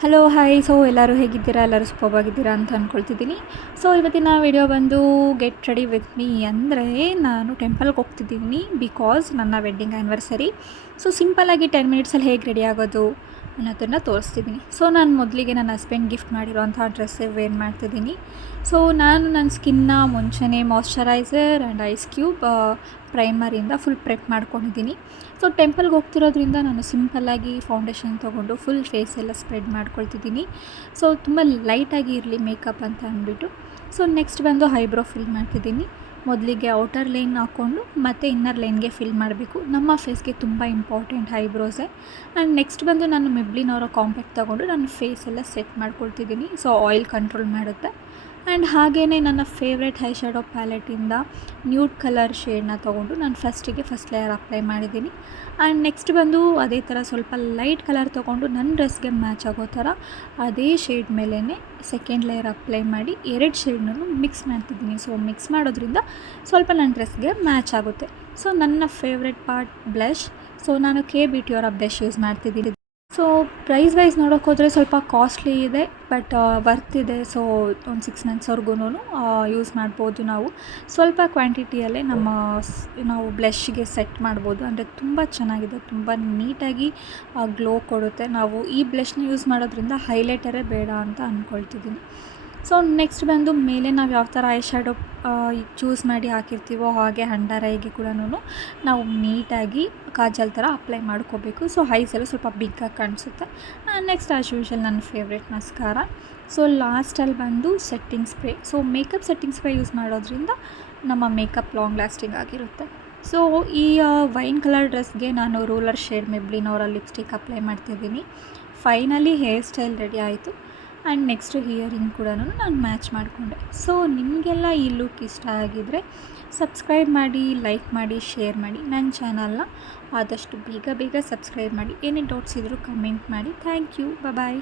Hello hi. ಎಲ್ಲರೂ ಹೇಗಿದ್ದೀರಾ? ಎಲ್ಲರೂ ಸೂಪರ್ವಾಗಿದ್ದೀರಾ ಅಂತ ಅಂದ್ಕೊಳ್ತಿದ್ದೀನಿ. ಇವತ್ತಿನ ವಿಡಿಯೋ ಬಂದು ಗೆಟ್ ರೆಡಿ ವಿತ್ ಮೀ ಅಂದರೆ ನಾನು ಟೆಂಪಲ್ಗೆ ಹೋಗ್ತಿದ್ದೀನಿ ಬಿಕಾಸ್ ನನ್ನ ವೆಡ್ಡಿಂಗ್ ಆ್ಯನಿವರ್ಸರಿ. ಸಿಂಪಲ್ಲಾಗಿ 10 ಮಿನಿಟ್ಸಲ್ಲಿ ಹೇಗೆ ರೆಡಿ ಆಗೋದು ಅನ್ನೋದನ್ನು ತೋರಿಸ್ತಿದ್ದೀನಿ. ನಾನು ಮೊದಲಿಗೆ ನನ್ನ ಹಸ್ಬೆಂಡ್ ಗಿಫ್ಟ್ ಮಾಡಿರೋಂಥ ಡ್ರೆಸ್ಸೇ ವೇರ್ ಮಾಡ್ತಿದ್ದೀನಿ. ನಾನು ನನ್ನ ಸ್ಕಿನ್ನ ಮುಂಚೆನೇ ಮಾಯ್ಶ್ಚರೈಸರ್ ಆ್ಯಂಡ್ ಐಸ್ ಕ್ಯೂಬ್ ಪ್ರೈಮರಿಂದ ಫುಲ್ ಪ್ರೆಪ್ ಮಾಡ್ಕೊಂಡಿದ್ದೀನಿ. ಟೆಂಪಲ್ಗೆ ಹೋಗ್ತಿರೋದ್ರಿಂದ ನಾನು ಸಿಂಪಲ್ಲಾಗಿ ಫೌಂಡೇಶನ್ ತೊಗೊಂಡು ಫುಲ್ ಫೇಸ್ ಎಲ್ಲ ಸ್ಪ್ರೆಡ್ ಮಾಡ್ಕೊಳ್ತಿದ್ದೀನಿ. ತುಂಬ ಲೈಟಾಗಿ ಇರಲಿ ಮೇಕಪ್ ಅಂತ ಅಂದ್ಬಿಟ್ಟು. ನೆಕ್ಸ್ಟ್ ಬಂದು ಐಬ್ರೋ ಫಿಲ್ ಮಾಡ್ತಿದ್ದೀನಿ. ಮೊದಲಿಗೆ ಔಟರ್ ಲೈನ್ ಹಾಕ್ಕೊಂಡು ಮತ್ತು ಇನ್ನರ್ ಲೈನ್ಗೆ ಫಿಲ್ ಮಾಡಬೇಕು. ನಮ್ಮ ಫೇಸ್ಗೆ ತುಂಬ ಇಂಪಾರ್ಟೆಂಟ್ ಐಬ್ರೋಸೇ. ಆ್ಯಂಡ್ ನೆಕ್ಸ್ಟ್ ಬಂದು ನಾನು ಮೆಬ್ಲಿನವರ ಕಾಂಪ್ಯಾಕ್ಟ್ ತೊಗೊಂಡು ನನ್ನ ಫೇಸ್ ಎಲ್ಲ ಸೆಟ್ ಮಾಡ್ಕೊಳ್ತಿದ್ದೀನಿ. ಆಯಿಲ್ ಕಂಟ್ರೋಲ್ ಮಾಡುತ್ತೆ. ಆ್ಯಂಡ್ ಹಾಗೆಯೇ ನನ್ನ ಫೇವ್ರೆಟ್ ಐ ಶ್ಯಾಡೋ ಪ್ಯಾಲೆಟಿಂದ ನ್ಯೂಡ್ ಕಲರ್ ಶೇಡ್ನ ತೊಗೊಂಡು ನಾನು ಫಸ್ಟ್ ಲೇಯರ್ ಅಪ್ಲೈ ಮಾಡಿದ್ದೀನಿ. ಆ್ಯಂಡ್ ನೆಕ್ಸ್ಟ್ ಬಂದು ಅದೇ ಥರ ಸ್ವಲ್ಪ ಲೈಟ್ ಕಲರ್ ತೊಗೊಂಡು ನನ್ನ ಡ್ರೆಸ್ಗೆ ಮ್ಯಾಚ್ ಆಗೋ ಥರ ಅದೇ ಶೇಡ್ ಮೇಲೇ ಸೆಕೆಂಡ್ ಲೇಯರ್ ಅಪ್ಲೈ ಮಾಡಿ 2 ಶೇಡ್ನೂ ಮಿಕ್ಸ್ ಮಾಡ್ತಿದ್ದೀನಿ. ಮಿಕ್ಸ್ ಮಾಡೋದ್ರಿಂದ ಸ್ವಲ್ಪ ನನ್ನ ಡ್ರೆಸ್ಗೆ ಮ್ಯಾಚ್ ಆಗುತ್ತೆ. ನನ್ನ ಫೇವ್ರೆಟ್ ಪಾರ್ಟ್ ಬ್ಲಷ್. ನಾನು ಕೆ-ಬ್ಯೂಟಿಯವರ ಬ್ಲಷ್ ಯೂಸ್ ಮಾಡ್ತಿದ್ದೀನಿ. ಪ್ರೈಸ್ ವೈಸ್ ನೋಡೋಕೆ ಹೋದರೆ ಸ್ವಲ್ಪ ಕಾಸ್ಟ್ಲಿ ಇದೆ, ಬಟ್ ವರ್ತ್ ಇದೆ. ಒಂದು 6 ಮಂತ್ಸ್ವರೆಗೂ ಯೂಸ್ ಮಾಡ್ಬೋದು. ನಾವು ಸ್ವಲ್ಪ ಕ್ವಾಂಟಿಟಿಯಲ್ಲೇ ನಾವು ಬ್ಲಷ್ಗೆ ಸೆಟ್ ಮಾಡ್ಬೋದು. ಅಂದರೆ ತುಂಬ ಚೆನ್ನಾಗಿದೆ, ತುಂಬ ನೀಟಾಗಿ ಗ್ಲೋ ಕೊಡುತ್ತೆ. ನಾವು ಈ ಬ್ಲಷ್ನ ಯೂಸ್ ಮಾಡೋದ್ರಿಂದ ಹೈಲೈಟರೇ ಬೇಡ ಅಂತ ಅಂದ್ಕೊಳ್ತಿದ್ದೀನಿ. ನೆಕ್ಸ್ಟ್ ಬಂದು ಮೇಲೆ ನಾವು ಯಾವ ಥರ ಐ ಶ್ಯಾಡೋ ಚೂಸ್ ಮಾಡಿ ಹಾಕಿರ್ತೀವೋ ಹಾಗೆ ಅಂಡರ್ ಐಗೆ ಕೂಡ ನಾವು ನೀಟಾಗಿ ಕಾಜಲ್ ಥರ ಅಪ್ಲೈ ಮಾಡ್ಕೋಬೇಕು. ಐಸ್ ಎಲ್ಲ ಸ್ವಲ್ಪ ಬಿಗ್ಗಾಗಿ ಕಾಣಿಸುತ್ತೆ. ನೆಕ್ಸ್ಟ್ ಆ್ಯಸ್ ಯೂಶುವಲ್ ನನ್ನ ಫೇವ್ರೆಟ್ ಮಸ್ಕಾರ. ಲಾಸ್ಟಲ್ಲಿ ಬಂದು setting spray. Makeup setting spray use ಮಾಡೋದ್ರಿಂದ ನಮ್ಮ ಮೇಕಪ್ ಲಾಂಗ್ ಲಾಸ್ಟಿಂಗ್ ಆಗಿರುತ್ತೆ. ಈ ವೈನ್ ಕಲರ್ ಡ್ರೆಸ್ಗೆ ನಾನು ರೂಲರ್ ಶೇಡ್ ಮೆಬ್ಲಿನವರ ಲಿಪ್ಸ್ಟಿಕ್ ಅಪ್ಲೈ ಮಾಡ್ತಿದ್ದೀನಿ. ಫೈನಲಿ ಹೇರ್ ಸ್ಟೈಲ್ ರೆಡಿ ಆಯಿತು. ಆ್ಯಂಡ್ ನೆಕ್ಸ್ಟು ಹಿಯರಿಂಗ್ ಕೂಡ ನಾನು ಮ್ಯಾಚ್ ಮಾಡಿಕೊಂಡೆ. ನಿಮಗೆಲ್ಲ ಈ ಲುಕ್ ಇಷ್ಟ ಆಗಿದ್ದರೆ ಸಬ್ಸ್ಕ್ರೈಬ್ ಮಾಡಿ, ಲೈಕ್ ಮಾಡಿ, ಶೇರ್ ಮಾಡಿ. ನನ್ನ ಚಾನಲ್ನ ಆದಷ್ಟು ಬೇಗ ಸಬ್ಸ್ಕ್ರೈಬ್ ಮಾಡಿ. ಏನೇ ಡೌಟ್ಸ್ ಇದ್ದರೂ ಕಮೆಂಟ್ ಮಾಡಿ. Thank you. ಬಾಯ್.